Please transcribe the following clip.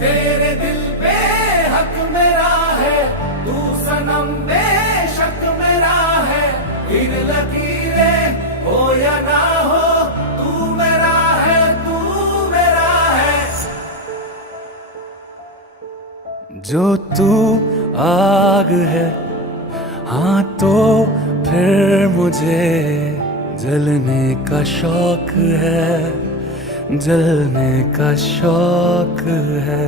तेरे दिल पे हक मेरा है, तू सनम बेशक मेरा है। इन लकीरें हो या ना हो, तू मेरा है, तू मेरा है। जो तू आग है, हाँ तो फिर मुझे जलने का शौक है, जलने का शौक है।